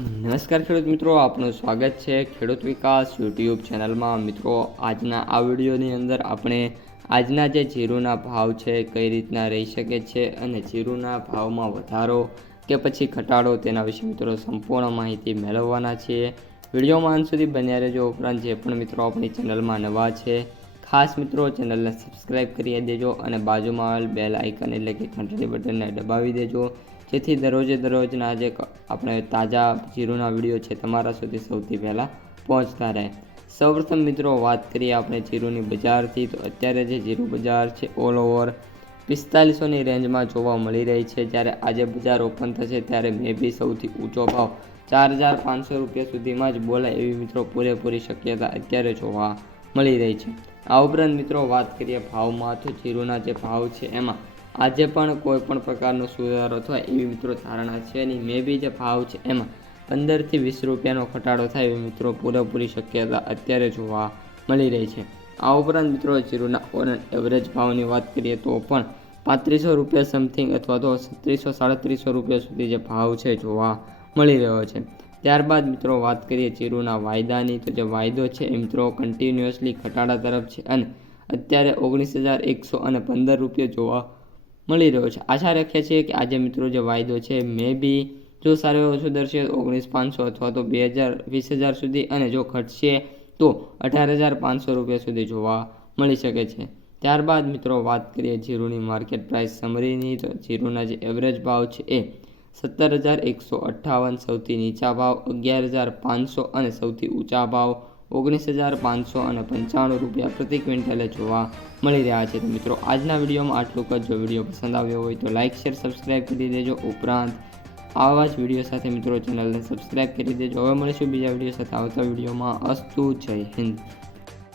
નમસ્કાર ખેડૂત મિત્રો, આપનું સ્વાગત છે ખેડૂત વિકાસ યુટ્યુબ ચેનલમાં. મિત્રો, આજના આ વિડીયોની અંદર આપણે આજના જે જીરુના ભાવ છે, કઈ રીતના રહી શકે છે અને જીરુના ભાવમાં વધારો કે પછી ઘટાડો તેના વિશે મિત્રો સંપૂર્ણ માહિતી મેળવવાના છીએ. વિડીયોમાં અંત સુધી બન્યા રહેજો. ઉપરાંત જે પણ મિત્રો આપણી ચેનલમાં નવા છે, ખાસ મિત્રો ચેનલને સબસ્ક્રાઇબ કરી દેજો અને બાજુમાં આવેલ બેલ આઇકન એટલે કે ઘંટડી બટનને દબાવી દેજો. જેથી દરરોજે દરરોજના જે આપણે તાજા જીરુના વીડિયો છે તમારા સુધી સૌથી પહેલાં પહોંચતા રહે. સૌપ્રથમ મિત્રો વાત કરીએ આપણે જીરુની બજારથી. તો અત્યારે જે જીરુ બજાર છે ઓલ ઓવર પિસ્તાલીસોની રેન્જમાં જોવા મળી રહી છે. જ્યારે આજે બજાર ઓપન થશે ત્યારે મે બી સૌથી ઊંચો ભાવ ચાર હજાર પાંચસો રૂપિયા સુધીમાં જ બોલાય એવી મિત્રો પૂરેપૂરી શક્યતા અત્યારે જોવા મળી રહી છે. આ ઉપરાંત મિત્રો વાત કરીએ ભાવમાં, તો જીરુના જે ભાવ છે એમાં આજે પણ કોઈ પણ પ્રકારનો સુધારો થાય એવી મિત્રો ધારણા છે નહીં મે બી જે ભાવ છે એમાં પંદરથી વીસ રૂપિયાનો ઘટાડો થાય એવી મિત્રો પૂરેપૂરી શક્યતા અત્યારે જોવા મળી રહી છે. આ ઉપરાંત મિત્રો જીરુના ઓન એવરેજ ભાવની વાત કરીએ તો પણ પાંત્રીસો રૂપિયા સમથિંગ અથવા તો ત્રીસો સાડત્રીસો રૂપિયા સુધી જે ભાવ છે જોવા મળી રહ્યો છે. ત્યારબાદ મિત્રો વાત કરીએ જીરુના વાયદાની તો જે વાયદો છે એ મિત્રો કન્ટિન્યુઅસલી ઘટાડા તરફ છે અને અત્યારે ઓગણીસ હજાર એકસો અને પંદર રૂપિયા જોવા મળી રહ્યો છે. આશા રાખીએ છીએ કે આજે મિત્રો જે વાયદો છે મે બી જો સારો એવો સુધરશે ઓગણીસ પાંચસો અથવા તો બે હજાર, વીસ હજાર સુધી અને જો ઘટશે તો અઢાર હજાર પાંચસો રૂપિયા સુધી જોવા મળી શકે છે. ત્યારબાદ મિત્રો વાત કરીએ જીરુની માર્કેટ પ્રાઇસ સમરીની, તો જીરુના જે એવરેજ ભાવ છે એ સત્તર હજાર એકસો અઠ્ઠાવન, સૌથી નીચા ભાવ અગિયાર હજાર પાંચસો અને સૌથી ઊંચા ભાવ ઓગણીસ હજાર પાંચસો અને પંચાણું રૂપિયા પ્રતિ ક્વિન્ટલે જોવા મળી રહ્યા છે. તો મિત્રો, આજના વિડીયોમાં આટલું જ. જો વીડિયો પસંદ આવ્યો હોય તો લાઇક શેર, સબસ્ક્રાઇબ કરી દેજો. ઉપરાંત, આવા જ વીડિયો સાથે મિત્રો ચેનલને સબસ્ક્રાઇબ કરી દેજો. હવે મળીશું બીજા વીડિયો સાથે આવતા વિડીયોમાં. અસ્તુ, જય હિન્દ.